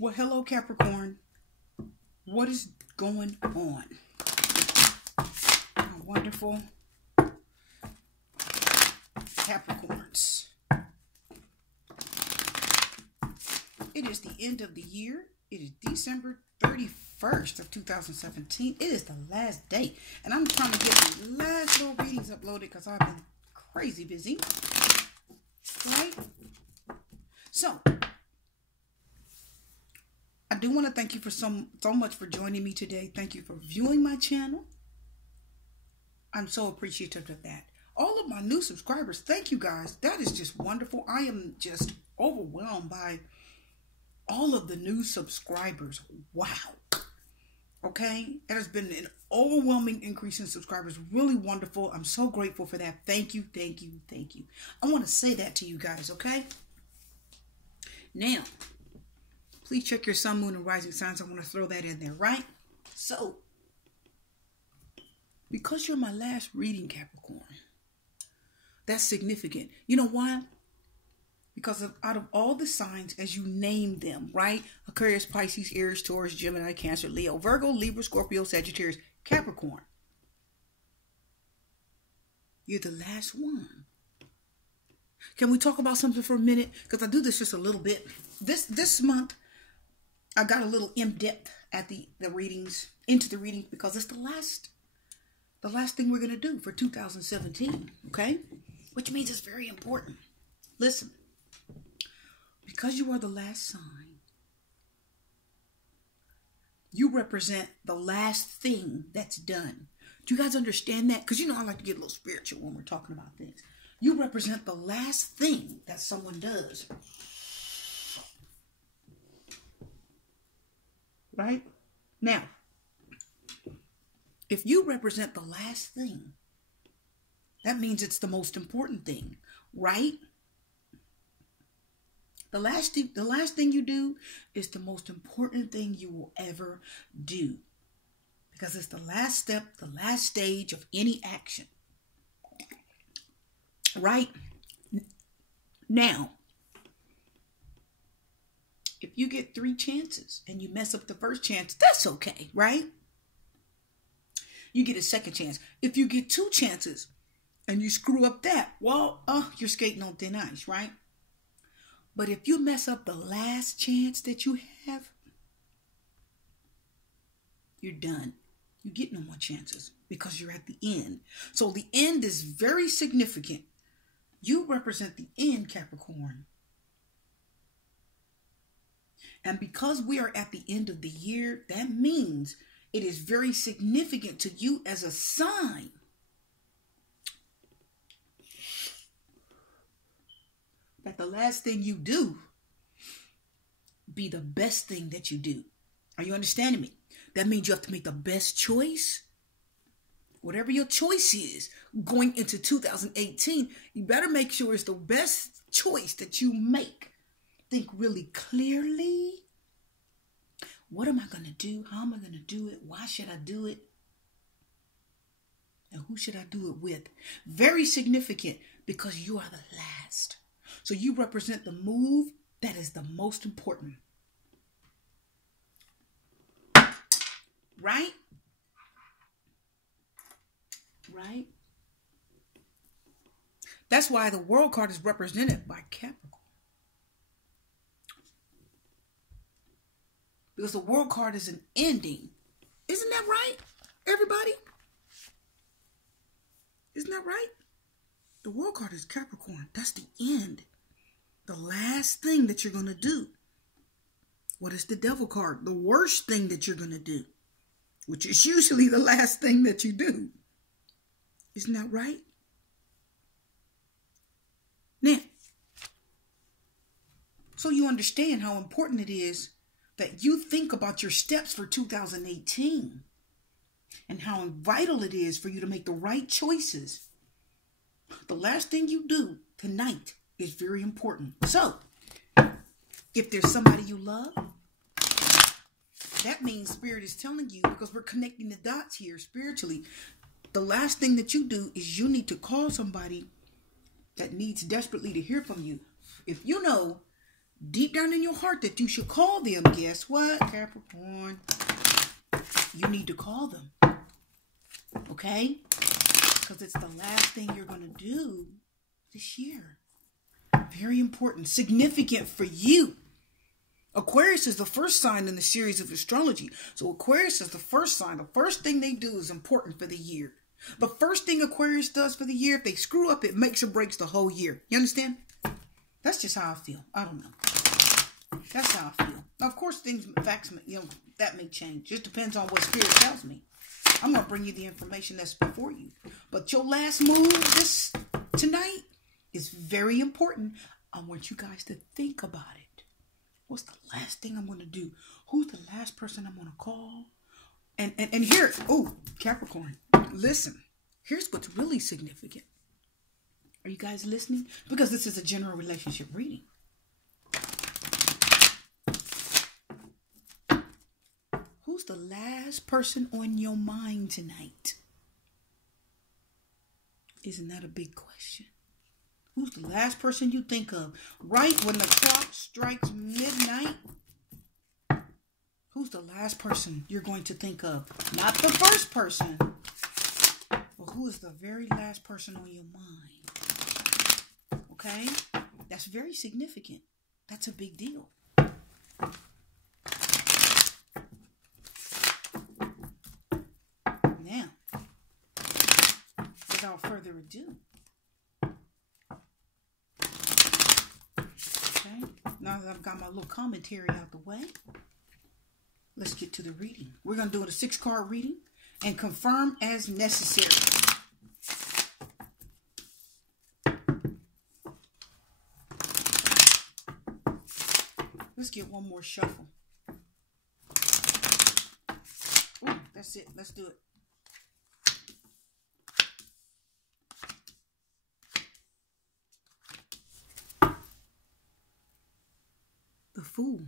Well, hello, Capricorn. What is going on? My wonderful Capricorns. It is the end of the year. It is December 31st of 2017. It is the last day. And I'm trying to get the last little readings uploaded because I've been crazy busy. Right? So, I do want to thank you for so much for joining me today. Thank you for viewing my channel. I'm so appreciative of that. All of my new subscribers, thank you guys. That is just wonderful. I am just overwhelmed by all of the new subscribers. Wow. Okay. It has been an overwhelming increase in subscribers. Really wonderful. I'm so grateful for that. Thank you. Thank you. Thank you. I want to say that to you guys. Okay. Now, please check your sun, moon, and rising signs. I want to throw that in there, right? So, because you're my last reading, Capricorn, that's significant. You know why? Because out of all the signs, as you name them, right? Aquarius, Pisces, Aries, Taurus, Gemini, Cancer, Leo, Virgo, Libra, Scorpio, Sagittarius, Capricorn. You're the last one. Can we talk about something for a minute? Because I do this just a little bit. This month, I got a little in-depth at the readings, into the readings, because it's the last thing we're going to do for 2017, okay? Which means it's very important. Listen, because you are the last sign, you represent the last thing that's done. Do you guys understand that? Because you know I like to get a little spiritual when we're talking about things. You represent the last thing that someone does. Right? Now, if you represent the last thing, that means it's the most important thing, right? The last thing you do is the most important thing you will ever do. Because it's the last step, the last stage of any action. Right? Now, if you get 3 chances and you mess up the first chance, that's okay, right? You get a second chance. If you get 2 chances and you screw up that, well, you're skating on thin ice, right? But if you mess up the last chance that you have, you're done. You get no more chances because you're at the end. So the end is very significant. You represent the end, Capricorn. And because we are at the end of the year, that means it is very significant to you as a sign. That the last thing you do be the best thing that you do. Are you understanding me? That means you have to make the best choice. Whatever your choice is going into 2018, you better make sure it's the best choice that you make. Think really clearly. What am I going to do? How am I going to do it? Why should I do it? And who should I do it with? Very significant because you are the last. So you represent the move that is the most important. Right? Right? That's why the world card is represented by Capricorn. Because the world card is an ending. Isn't that right, everybody? Isn't that right? The world card is Capricorn. That's the end. The last thing that you're going to do. What is the devil card? The worst thing that you're going to do. Which is usually the last thing that you do. Isn't that right? Now, so you understand how important it is that you think about your steps for 2018 and how vital it is for you to make the right choices. The last thing you do tonight is very important. So, if there's somebody you love, that means Spirit is telling you, because we're connecting the dots here spiritually, the last thing that you do is you need to call somebody that needs desperately to hear from you. If you know deep down in your heart that you should call them, guess what, Capricorn? You need to call them. Okay? Because it's the last thing you're going to do this year. Very important. Significant for you. Aquarius is the first sign in the series of astrology. So Aquarius is the first sign. The first thing they do is important for the year. The first thing Aquarius does for the year, if they screw up, it makes or breaks the whole year. You understand? That's just how I feel. I don't know. That's how I feel. Now, of course, facts, that may change. Just depends on what Spirit tells me. I'm going to bring you the information that's before you. But your last move tonight is very important. I want you guys to think about it. What's the last thing I'm going to do? Who's the last person I'm going to call? And here, Capricorn, listen. Here's what's really significant. Are you guys listening? Because this is a general relationship reading. Who's the last person on your mind tonight? Isn't that a big question? Who's the last person you think of? Right when the clock strikes midnight, who's the last person you're going to think of? Not the first person, but who is the very last person on your mind? Okay? That's very significant. That's a big deal. Now, without further ado, now that I've got my little commentary out the way, let's get to the reading. We're going to do a 6-card reading and confirm as necessary. Let's get one more shuffle. Ooh, that's it. Let's do it. The Fool.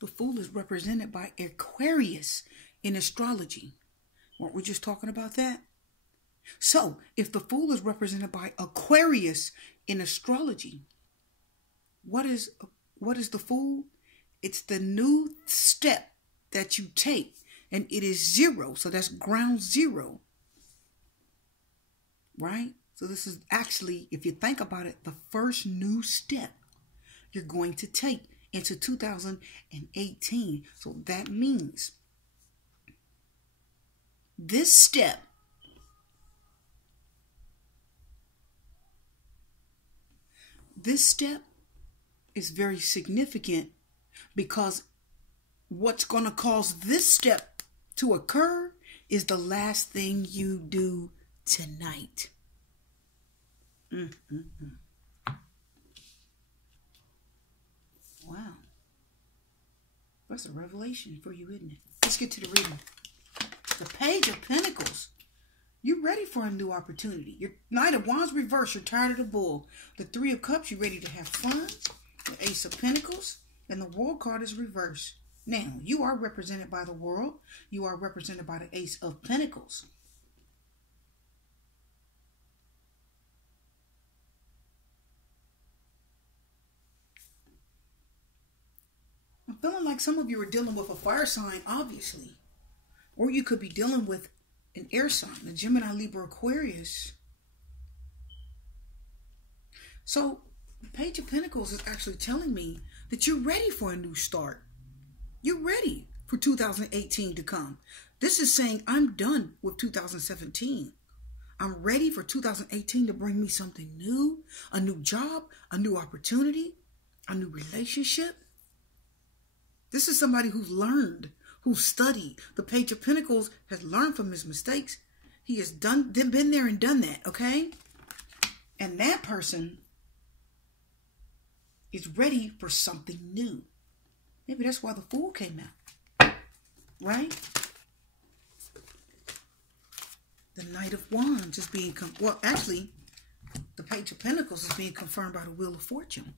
The Fool is represented by Aquarius in astrology. Weren't we just talking about that? So, if the Fool is represented by Aquarius in astrology, what is the Fool? It's the new step that you take, and it is 0. So that's ground 0. Right? So this is actually, if you think about it, the first new step you're going to take into 2018. So that means this step is very significant, because what's going to cause this step to occur is the last thing you do tonight. Wow. That's a revelation for you, isn't it? Let's get to the reading. The Page of Pentacles. You're ready for a new opportunity. Your Knight of Wands reversed. You're tired of the Bull. The Three of Cups. You're ready to have fun. The Ace of Pentacles. And the World card is reversed. Now, you are represented by the World. You are represented by the Ace of Pentacles. I'm feeling like some of you are dealing with a fire sign, obviously. Or you could be dealing with an air sign, a Gemini, Libra, Aquarius. So, the Page of Pentacles is actually telling me that you're ready for a new start. You're ready for 2018 to come. This is saying, I'm done with 2017. I'm ready for 2018 to bring me something new, a new job, a new opportunity, a new relationship. This is somebody who's learned, who's studied. The Page of Pentacles has learned from his mistakes. He has been there and done that, okay? And that person is ready for something new. Maybe that's why the Fool came out, right? The Knight of Wands is being, well, actually, the Page of Pentacles is being confirmed by the Wheel of Fortune.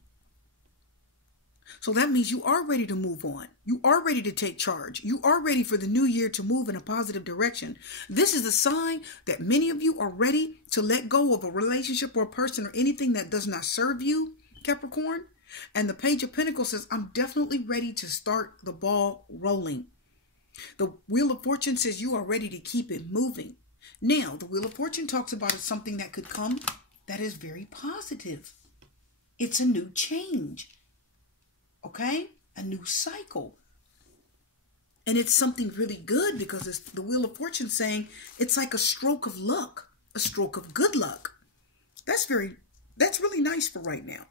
So that means you are ready to move on. You are ready to take charge. You are ready for the new year to move in a positive direction. This is a sign that many of you are ready to let go of a relationship or a person or anything that does not serve you Capricorn. And the Page of Pentacles says, I'm definitely ready to start the ball rolling. The Wheel of Fortune says you are ready to keep it moving. Now, the Wheel of Fortune talks about something that could come that is very positive. It's a new change. Okay? A new cycle. And it's something really good because it's the Wheel of Fortune saying it's like a stroke of luck, a stroke of good luck. That's really nice for right now.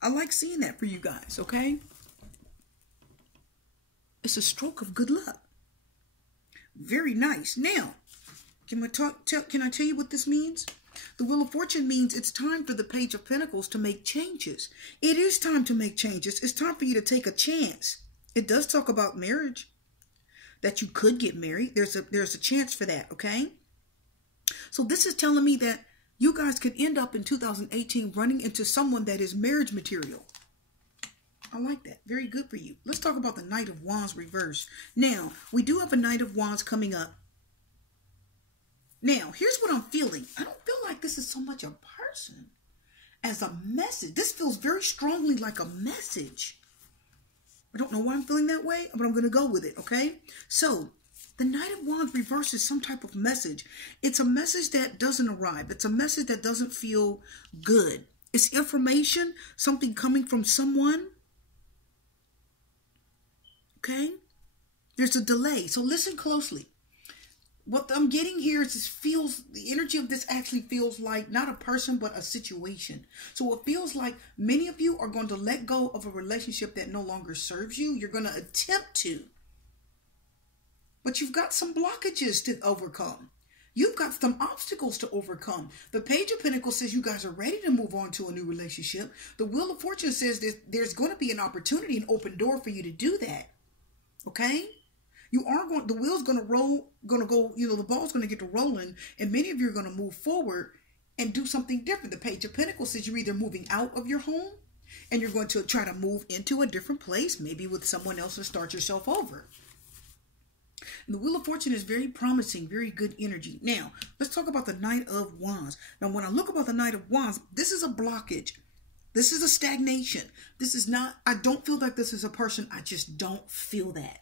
I like seeing that for you guys, okay? It's a stroke of good luck. Very nice. Now, can I tell you what this means? The Wheel of Fortune means it's time for the Page of Pentacles to make changes. It is time to make changes. It's time for you to take a chance. It does talk about marriage, that you could get married. There's a chance for that, okay? So this is telling me that you guys could end up in 2018 running into someone that is marriage material. I like that. Very good for you. Let's talk about the Knight of Wands reverse. Now, we do have a Knight of Wands coming up. Now, here's what I'm feeling. I don't feel like this is so much a person as a message. This feels very strongly like a message. I don't know why I'm feeling that way, but I'm going to go with it, okay? So, the Knight of Wands reverse is some type of message. It's a message that doesn't arrive. It's a message that doesn't feel good. It's information, something coming from someone. Okay? There's a delay. So listen closely. What I'm getting here is the energy of this actually feels like not a person, but a situation. So it feels like many of you are going to let go of a relationship that no longer serves you. You're going to attempt to. But you've got some blockages to overcome. You've got some obstacles to overcome. The Page of Pentacles says you guys are ready to move on to a new relationship. The Wheel of Fortune says there's going to be an opportunity, an open door for you to do that. Okay? The wheel's going to roll, the ball's going to get to rolling, and many of you are going to move forward and do something different. The Page of Pentacles says you're either moving out of your home and you're going to try to move into a different place, maybe with someone else, and start yourself over. And the Wheel of Fortune is very promising, very good energy. Now, let's talk about the Knight of Wands. Now, when I look about the Knight of Wands, this is a blockage. This is a stagnation. This is not, I don't feel like this is a person. I just don't feel that.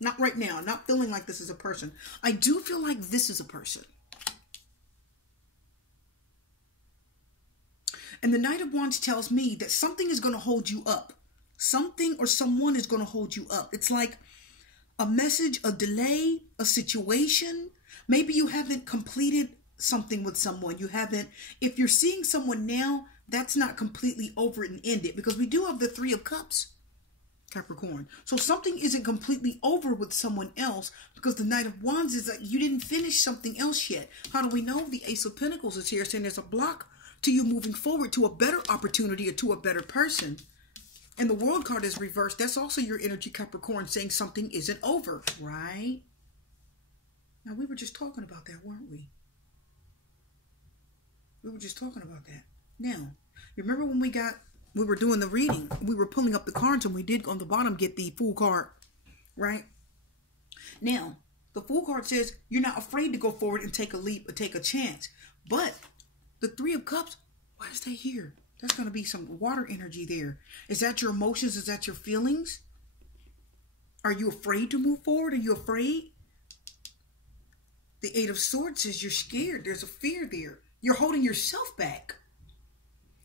Not right now. I'm not feeling like this is a person. I do feel like this is a person. And the Knight of Wands tells me that something is going to hold you up. Something or someone is going to hold you up. It's like a message, a delay, a situation. Maybe you haven't completed something with someone. You haven't. If you're seeing someone now, that's not completely over and ended, because we do have the Three of Cups, Capricorn. So something isn't completely over with someone else, because the Knight of Wands is like you didn't finish something else yet. How do we know? The Ace of Pentacles is here saying there's a block to you moving forward to a better opportunity or to a better person. And the World card is reversed. That's also your energy, Capricorn, saying something isn't over, right? Now, we were just talking about that, weren't we? We were just talking about that. Now, you remember when we were doing the reading, we were pulling up the cards, and we did on the bottom get the Fool card, right? Now, the Fool card says you're not afraid to go forward and take a leap or take a chance. But the Three of Cups, why is that here? There's going to be some water energy there. Is that your emotions? Is that your feelings? Are you afraid to move forward? Are you afraid? The Eight of Swords says you're scared. There's a fear there. You're holding yourself back.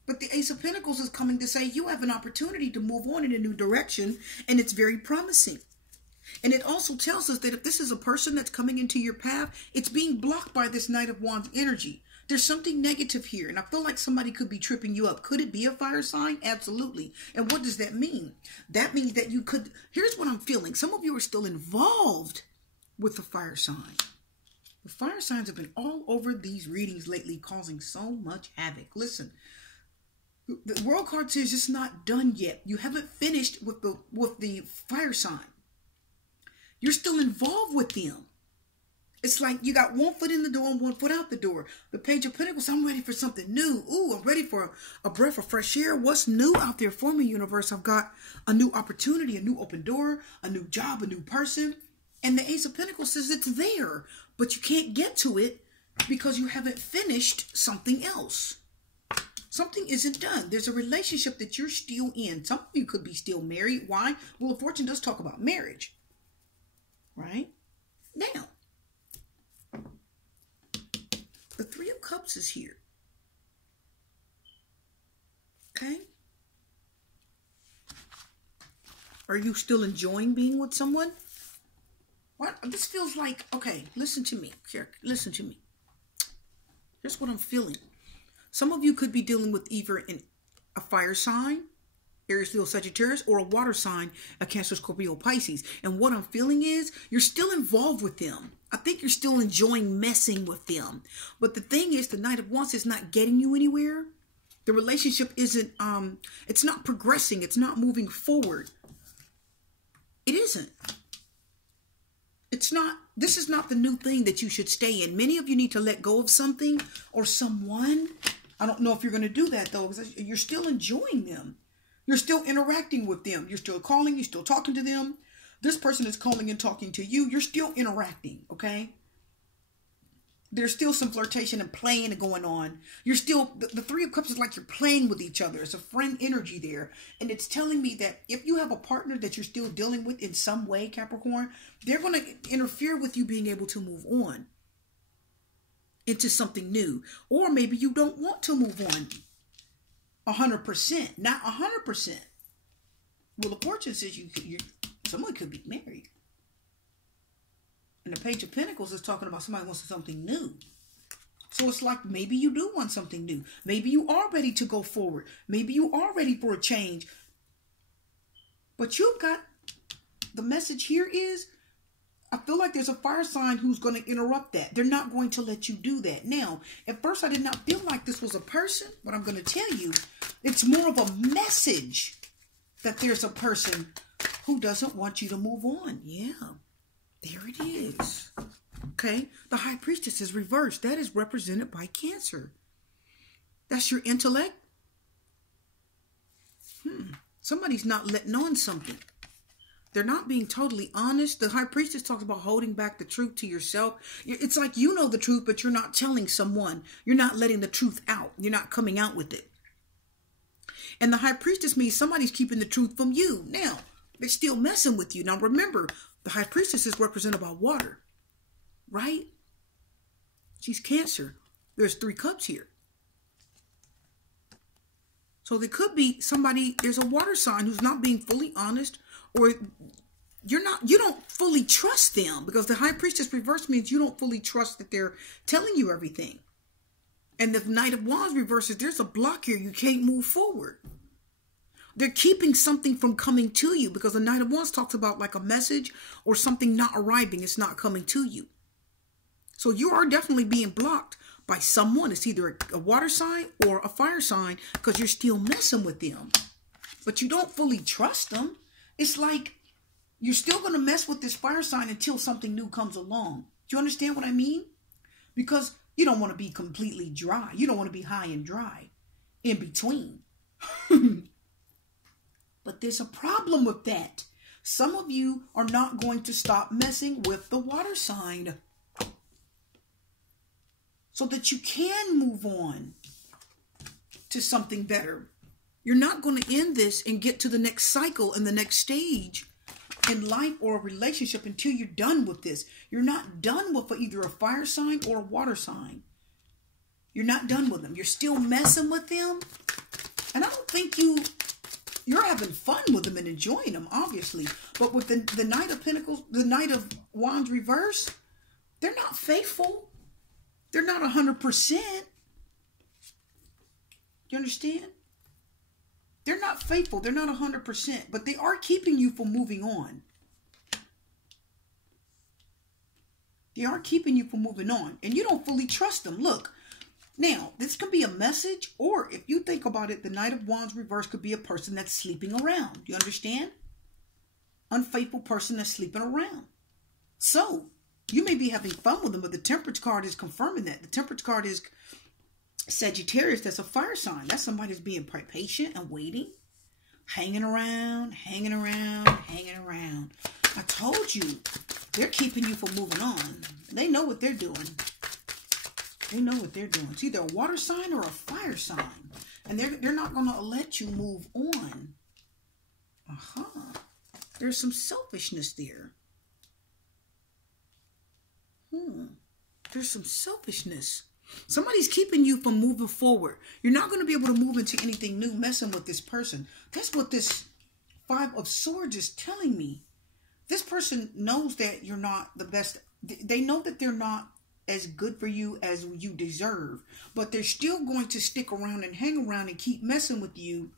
But the Ace of Pentacles is coming to say you have an opportunity to move on in a new direction, and it's very promising. And it also tells us that if this is a person that's coming into your path, it's being blocked by this Knight of Wands energy. There's something negative here, and I feel like somebody could be tripping you up. Could it be a fire sign? Absolutely. And what does that mean? That means that you could, here's what I'm feeling. Some of you are still involved with the fire sign. The fire signs have been all over these readings lately, causing so much havoc. Listen, the World card says it's not done yet. You haven't finished with the fire sign. You're still involved with them. It's like you got one foot in the door and one foot out the door. The Page of Pentacles, I'm ready for something new. Ooh, I'm ready for a breath of fresh air. What's new out there for me, universe? I've got a new opportunity, a new open door, a new job, a new person. And the Ace of Pentacles says it's there, but you can't get to it because you haven't finished something else. Something isn't done. There's a relationship that you're still in. Some of you could be still married. Why? Well, the fortune does talk about marriage. Right? Now, the Three of Cups is here. Okay? Are you still enjoying being with someone? What? This feels like, okay, listen to me. Here, listen to me. Here's what I'm feeling. Some of you could be dealing with either a fire sign, Aries, Leo, Sagittarius, or a water sign, a Cancer, Scorpio, Pisces. And what I'm feeling is you're still involved with them. I think you're still enjoying messing with them. But the thing is, the Knight of Wands is not getting you anywhere. The relationship isn't, it's not progressing. It's not moving forward. It isn't. It's not, this is not the new thing that you should stay in. Many of you need to let go of something or someone. I don't know if you're going to do that though, because you're still enjoying them. You're still interacting with them. You're still calling. You're still talking to them. This person is calling and talking to you. You're still interacting, okay? There's still some flirtation and playing going on. You're still, the Three of Cups is like you're playing with each other. It's a friend energy there. And it's telling me that if you have a partner that you're still dealing with in some way, Capricorn, they're going to interfere with you being able to move on into something new. Or maybe you don't want to move on 100%, not 100%. Well, the fortune says someone could be married. And the Page of Pentacles is talking about somebody wants something new. So it's like maybe you do want something new. Maybe you are ready to go forward. Maybe you are ready for a change. But you've got, the message here is, I feel like there's a fire sign who's going to interrupt that. They're not going to let you do that. Now, at first I did not feel like this was a person, but I'm going to tell you, it's more of a message that there's a person who doesn't want you to move on. Yeah, there it is. Okay, the High Priestess is reversed. That is represented by Cancer. That's your intellect. Somebody's not letting on something. They're not being totally honest. The High Priestess talks about holding back the truth to yourself. It's like you know the truth, but you're not telling someone. You're not letting the truth out. You're not coming out with it. And the High Priestess means somebody's keeping the truth from you. Now, they're still messing with you. Now, remember, the High Priestess is represented by water, right? She's Cancer. There's 3 cups here. So there could be somebody, there's a water sign who's not being fully honest, or you don't fully trust them, because the High Priestess reverse means you don't fully trust that they're telling you everything. And the Knight of Wands reverses, there's a block here. You can't move forward. They're keeping something from coming to you, because the Knight of Wands talks about like a message or something not arriving. It's not coming to you. So you are definitely being blocked by someone. It's either a water sign or a fire sign, because you're still messing with them. But you don't fully trust them. It's like you're still going to mess with this fire sign until something new comes along. Do you understand what I mean? Because you don't want to be completely dry. You don't want to be high and dry in between. But there's a problem with that. Some of you are not going to stop messing with the water sign, so that you can move on to something better. You're not going to end this and get to the next cycle and the next stage in life or a relationship until you're done with this. You're not done with either a fire sign or a water sign. You're not done with them. You're still messing with them. And I don't think you're having fun with them and enjoying them, obviously. But with the Knight of Pentacles, the Knight of Wands reverse, they're not faithful. They're not 100%. You understand? They're not faithful. They're not 100%. But they are keeping you from moving on. They are keeping you from moving on. And you don't fully trust them. Look. Now, this could be a message. Or if you think about it, the Knight of Wands reverse could be a person that's sleeping around. You understand? Unfaithful person that's sleeping around. So, you may be having fun with them, but the Temperance card is confirming that. The Temperance card is Sagittarius. That's a fire sign. That's somebody who's being patient and waiting. Hanging around, hanging around, hanging around. I told you, they're keeping you from moving on. They know what they're doing. They know what they're doing. It's either a water sign or a fire sign. And they're not going to let you move on. There's some selfishness there. There's some selfishness. Somebody's keeping you from moving forward. You're not going to be able to move into anything new messing with this person. That's what this 5 of Swords is telling me. This person knows that you're not the best. They know that they're not as good for you as you deserve, but they're still going to stick around and hang around and keep messing with you.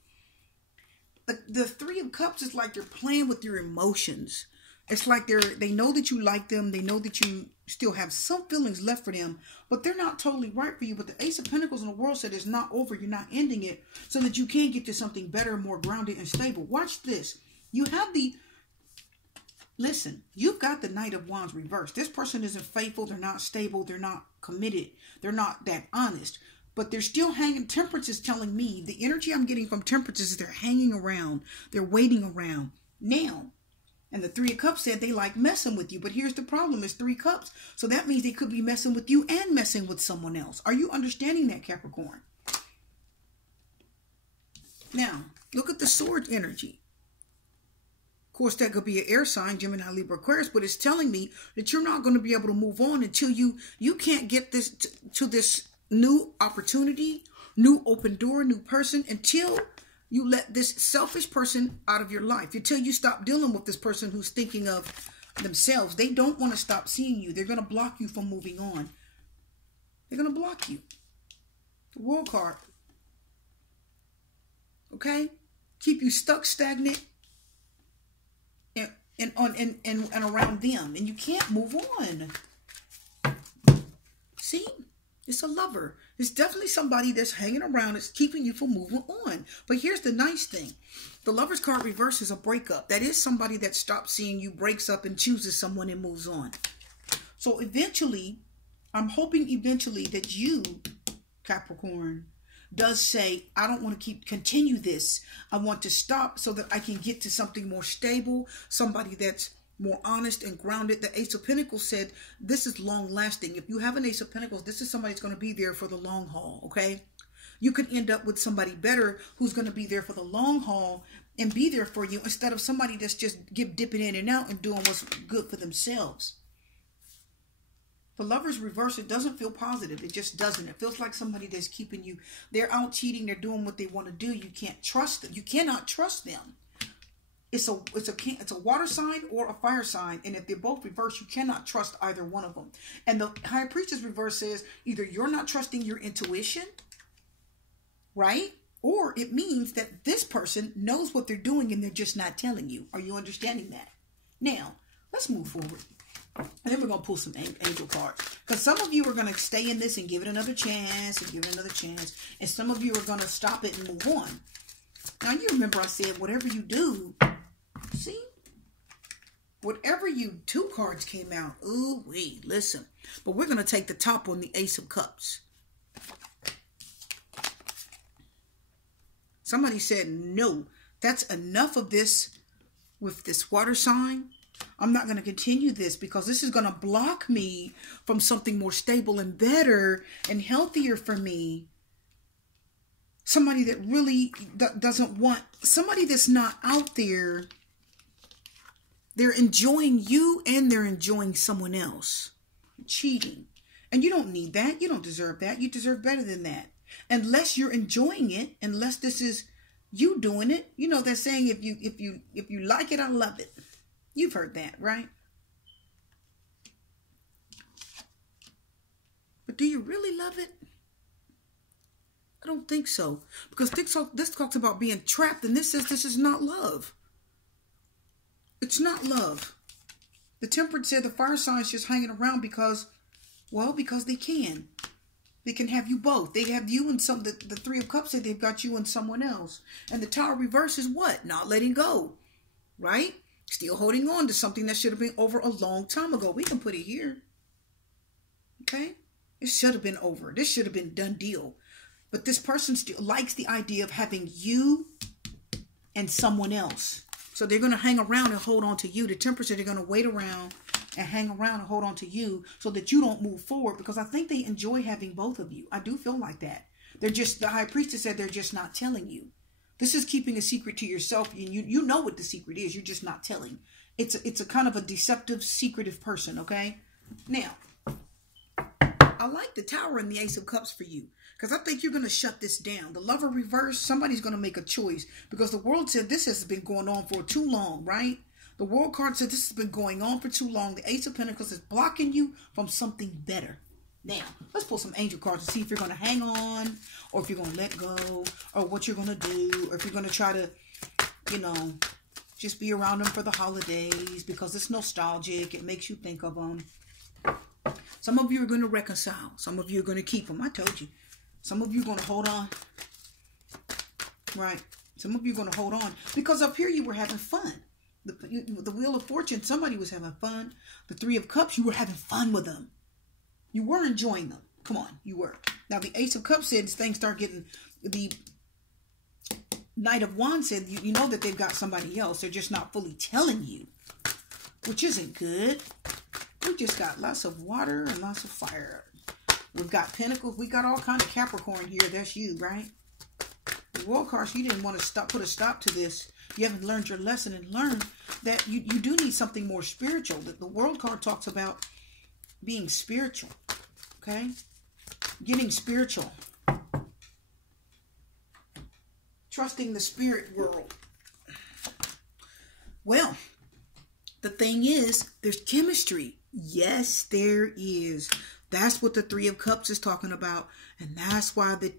The 3 of Cups is like they're playing with your emotions. It's like they know that you like them. They know that you still have some feelings left for them, but they're not totally right for you. But the Ace of Pentacles in the World said it's not over. You're not ending it so that you can get to something better, more grounded and stable. Watch this. You have listen, you've got the Knight of Wands reversed. This person isn't faithful. They're not stable. They're not committed. They're not that honest. But they're still hanging. Temperance is telling me, the energy I'm getting from Temperance is they're hanging around. They're waiting around. Now, and the 3 of Cups said they like messing with you. But here's the problem. It's 3 cups. So that means they could be messing with you and messing with someone else. Are you understanding that, Capricorn? Now, look at the Sword energy. Of course, that could be an air sign, Gemini, Libra, Aquarius. But it's telling me that you're not going to be able to move on until you can't get this to this new opportunity, new open door, new person, until you let this selfish person out of your life, until you stop dealing with this person who's thinking of themselves. They don't want to stop seeing you. They're going to block you from moving on. They're going to block you. The World card. Okay? Keep you stuck, stagnant, and around them. And you can't move on. See? It's a lover. It's definitely somebody that's hanging around. It's keeping you from moving on. But here's the nice thing. The Lover's card reverse is a breakup. That is somebody that stops seeing you, breaks up, and chooses someone and moves on. So eventually, I'm hoping eventually that you, Capricorn, does say, I don't want to continue this. I want to stop so that I can get to something more stable, somebody that's more honest and grounded. The Ace of Pentacles said this is long lasting. If you have an Ace of Pentacles, this is somebody that's going to be there for the long haul, okay? You could end up with somebody better who's going to be there for the long haul and be there for you instead of somebody that's just dipping in and out and doing what's good for themselves. The Lover's reverse, it doesn't feel positive. It just doesn't. It feels like somebody that's keeping you. They're out cheating. They're doing what they want to do. You can't trust them. You cannot trust them. It's a water sign or a fire sign. And if they're both reversed, you cannot trust either one of them. And the High Priestess reverse says either you're not trusting your intuition, right? Or it means that this person knows what they're doing and they're just not telling you. Are you understanding that? Now, let's move forward. And then we're going to pull some angel cards. Because some of you are going to stay in this and give it another chance and give it another chance. And some of you are going to stop it and move on. Now, you remember I said, whatever you do, see? Whatever you, 2 cards came out. Ooh, wee, listen. But we're going to take the top on the Ace of Cups. Somebody said, no, that's enough of this with this water sign. I'm not going to continue this because this is going to block me from something more stable and better and healthier for me. Somebody that really doesn't want, somebody that's not out there. They're enjoying you and they're enjoying someone else. Cheating. And you don't need that. You don't deserve that. You deserve better than that. Unless you're enjoying it, unless this is you doing it. You know that saying, if you like it, I love it. You've heard that, right? But do you really love it? I don't think so. Because this talks about being trapped, and this says this is not love. It's not love. The Temperance said the fire sign's just hanging around because, well, because they can. They can have you both. They have you and some, the 3 of Cups said they've got you and someone else. And the Tower reverse is what? Not letting go, right? Still holding on to something that should have been over a long time ago. We can put it here. Okay? It should have been over. This should have been done deal. But this person still likes the idea of having you and someone else. So they're going to hang around and hold on to you. The Temperance, they're going to wait around and hang around and hold on to you so that you don't move forward, because I think they enjoy having both of you. I do feel like that. They're just, the high priestess said, they're just not telling you. This is keeping a secret to yourself. And you know what the secret is. You're just not telling. It's a kind of a deceptive, secretive person, okay? Now, I like the Tower and the Ace of Cups for you, because I think you're going to shut this down. The Lover reverse, somebody's going to make a choice, because the World said this has been going on for too long, right? The World card said this has been going on for too long. The Ace of Pentacles is blocking you from something better. Now, let's pull some angel cards to see if you're going to hang on, or if you're going to let go, or what you're going to do, or if you're going to try to, you know, just be around them for the holidays because it's nostalgic. It makes you think of them. Some of you are going to reconcile. Some of you are going to keep them. I told you. Some of you are going to hold on. Right. Some of you are going to hold on. Because up here you were having fun. The Wheel of Fortune, somebody was having fun. The Three of Cups, you were having fun with them. You were enjoying them. Come on, you were. Now the Ace of Cups said things start getting... The Knight of Wands said you know that they've got somebody else. They're just not fully telling you. Which isn't good. We just got lots of water and lots of fire. We've got Pentacles. We got all kinds of Capricorn here. That's you, right? The World cards, you didn't want to put a stop to this. You haven't learned your lesson and learned that you do need something more spiritual. The World card talks about being spiritual. Okay? Getting spiritual. Trusting the spirit world. Well, the thing is, there's chemistry. Yes, there is. That's what the Three of Cups is talking about. And that's why the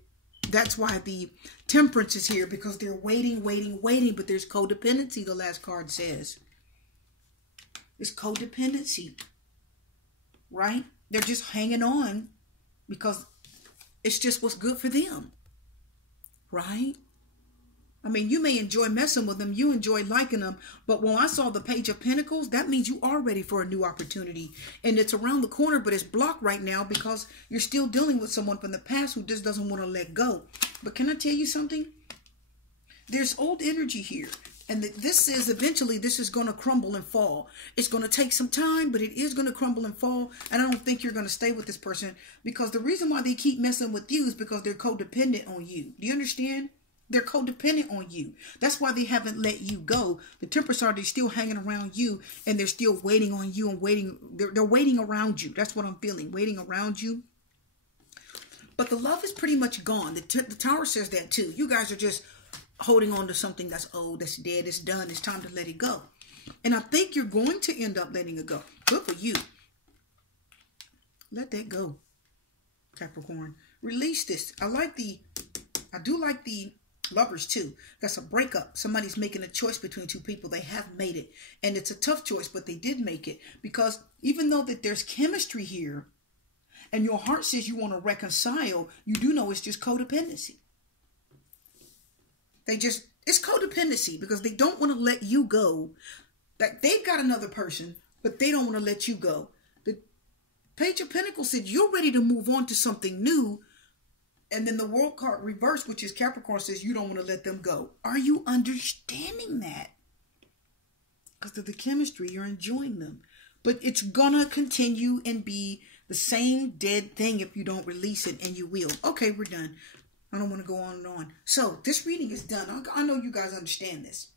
Temperance is here, because they're waiting, but there's codependency, the last card says. It's codependency. Right? They're just hanging on because it's just what's good for them. Right? I mean, you may enjoy messing with them. You enjoy liking them. But when I saw the Page of Pentacles, that means you are ready for a new opportunity. And it's around the corner, but it's blocked right now because you're still dealing with someone from the past who just doesn't want to let go. But can I tell you something? There's old energy here. And this says eventually this is going to crumble and fall. It's going to take some time, but it is going to crumble and fall. And I don't think you're going to stay with this person, because the reason why they keep messing with you is because they're codependent on you. Do you understand? They're codependent on you. That's why they haven't let you go. The Temperance are, they're still hanging around you, and they're still waiting on you and waiting. They're waiting around you. That's what I'm feeling. Waiting around you. But the love is pretty much gone. The Tower says that too. You guys are just holding on to something that's old, that's dead, it's done. It's time to let it go. And I think you're going to end up letting it go. Good for you. Let that go, Capricorn. Release this. I do like the Lovers too. That's a breakup. Somebody's making a choice between two people. They have made it. And it's a tough choice, but they did make it. Because even though that there's chemistry here, and your heart says you want to reconcile, you do know it's just codependency. It's codependency, because they don't want to let you go. Like, they've got another person, but they don't want to let you go. The Page of Pentacles said you're ready to move on to something new. And then the World card reversed, which is Capricorn, says you don't want to let them go. Are you understanding that? Because of the chemistry, you're enjoying them. But it's going to continue and be the same dead thing if you don't release it, and you will. Okay, we're done. I don't want to go on and on. So this reading is done. I know you guys understand this.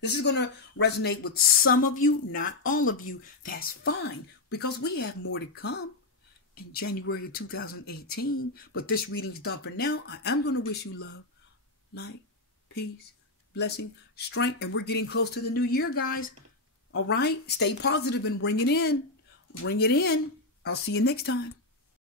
This is going to resonate with some of you, not all of you. That's fine, because we have more to come in January of 2018. But this reading's done for now. I am going to wish you love, light, peace, blessing, strength. And we're getting close to the new year, guys. All right? Stay positive and bring it in. Bring it in. I'll see you next time.